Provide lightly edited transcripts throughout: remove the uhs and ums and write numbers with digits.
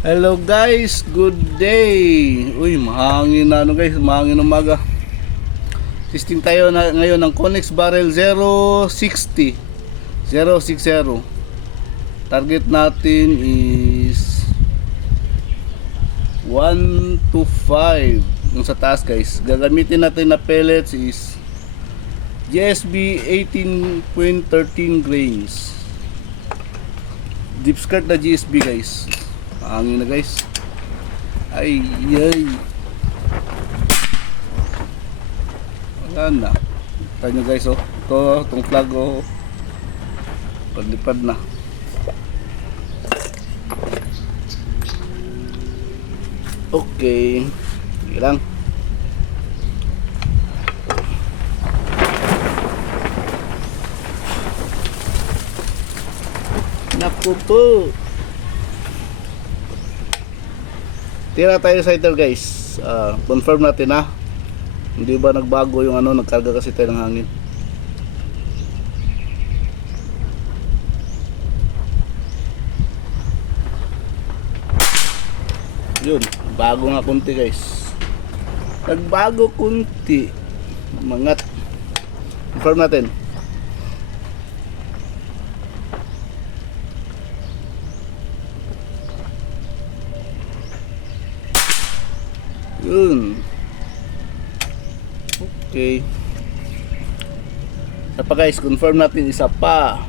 Hello guys, good day. Uy, mahangin na guys, mahangin umaga. Testing tayo na ngayon ng Connex Barrel 060. Target natin is 1 to 5. Yung sa taas guys. Gagamitin natin na pellets is GSB 18.13 grains. Deep skirt na GSB guys. Hangin na guys. Ay. Wala na. Ito nyo guys oh. Itong flag oh. Padlipad na. Okay. Sige lang. Naku po. Tira tayo sa ito guys. Confirm natin ha. Hindi ba nagbago yung nagkarga kasi tayo ng hangin. Yun, bago nga kunti guys. Nagbago kunti. Mangat. Confirm natin. Yun. Okay. Isa pa guys, confirm natin isa pa.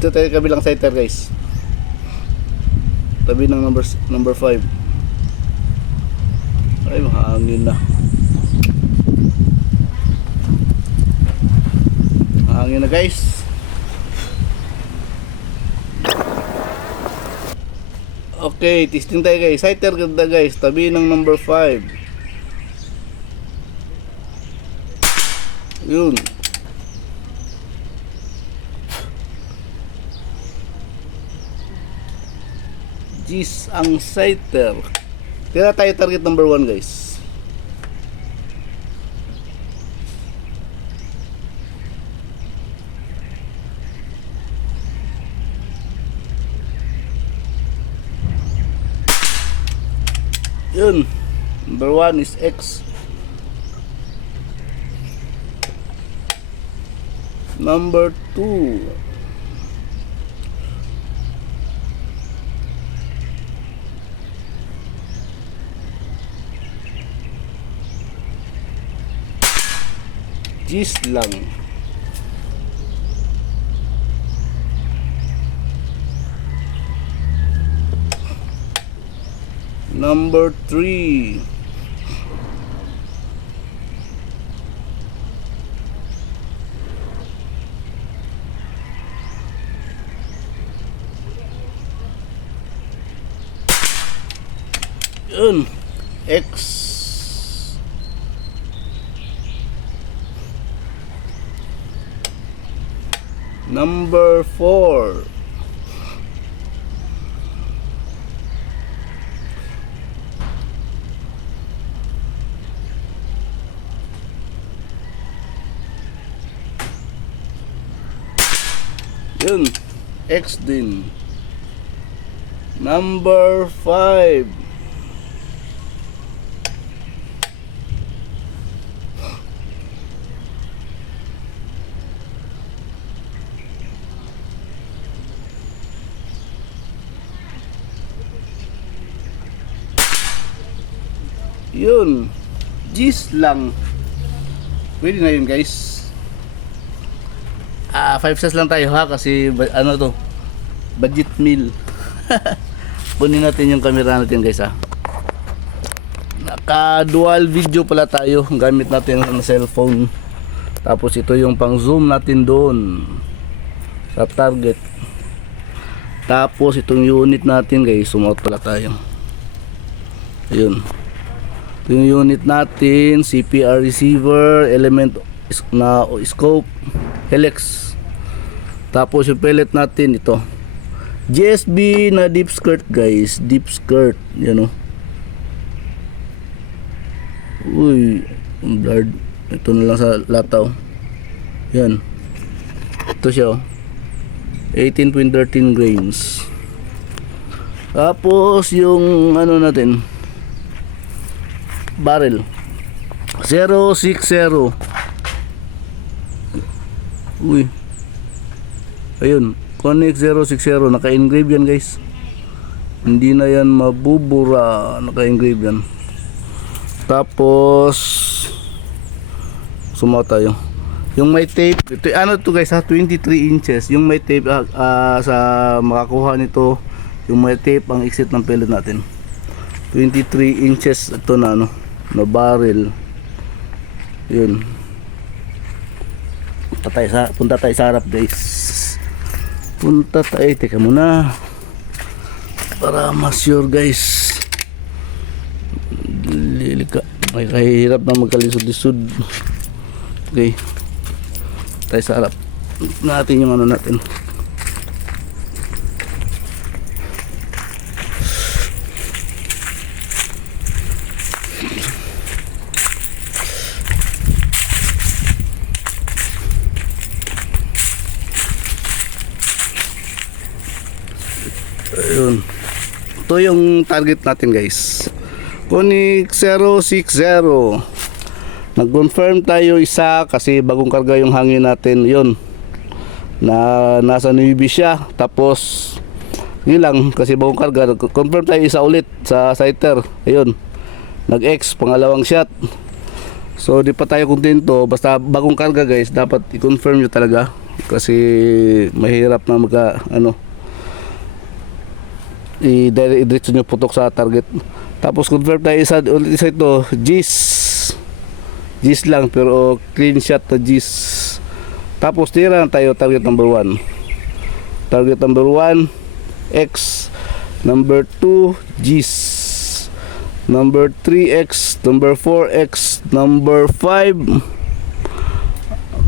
Ito tayo kabilang sighter guys. Tabi ng number 5. Ay, mahangin na. Mahangin na guys. Okay, testing tayo guys. Sighter ganda guys. Tabi ng number 5. Yun. Gis ang sighter. Tira tayo target number 1 guys. Yun. Number 1 is X. Number 2. Gis lang. Number 3. Yun. X. Number 4. Yun, X din. Number 5. Yun, Gis lang. Pwede na yun guys. 5 sets lang tayo ha, kasi to, budget meal. Punin natin yung camera natin guys ha. Naka dual video pala tayo. Gamit natin ng cellphone. Tapos ito yung pang zoom natin doon sa target. Tapos itong unit natin guys, zoom out pala tayo. Ayun. Ito yung unit natin, CPR receiver, element na scope, helix. Tapos yung pellet natin ito. GSB na deep skirt guys, deep skirt, yan o. Uy, blurred. Ito na lang sa lataw. Yan. Ito siya o. 18.13 grains. Tapos yung ano natin, barrel 060. Uy, ayun, Connect 060, naka-engrave yan guys, hindi na yan mabubura, naka-engrave yan. Tapos sumaw tayo yung may tape. Ito ano to guys ha, 23 inches yung may tape. Sa makakuha nito yung may tape, ang exit ng pellet natin 23 inches ito na ano, na barrel. Yun, punta tayo sa harap guys, punta tayo, teka muna para mas sure guys. Lilika, may kahirap na magkalisod-lisod. Okay, tayo sa harap natin yung ano natin. Ayun, ito yung target natin guys, Connect 060. Nag-confirm tayo isa kasi bagong karga yung hangin natin. Yun, na nasa Navy siya. Tapos yun lang, kasi bagong karga, confirm tayo isa ulit sa sighter. Ayun, nag-X, pangalawang shot. So di pa tayo kontento, basta bagong karga guys, dapat i-confirm nyo talaga kasi mahirap na i-diretso nyo putok sa target. Tapos confirm tayo isa ito, Gis lang, pero clean shot na Gis. Tapos tira na tayo target number 1. Target number 1 X, number 2 Gis, number 3 X, number 4 X, number 5.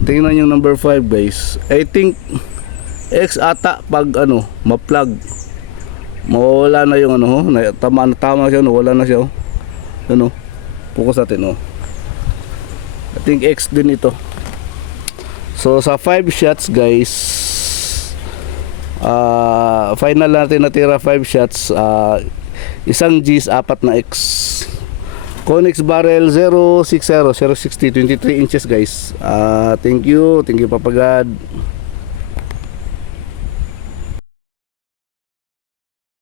Tingnan yung number 5 guys, I think X ata. Pag ma-plug, mawawala na yung tama siya, wala na siya. Focus natin. I think X din ito. So sa 5 shots guys, final natin natira 5 shots, isang G's, 4 na X. Connex barrel 060, 060, 23 inches guys. Thank you Papagad.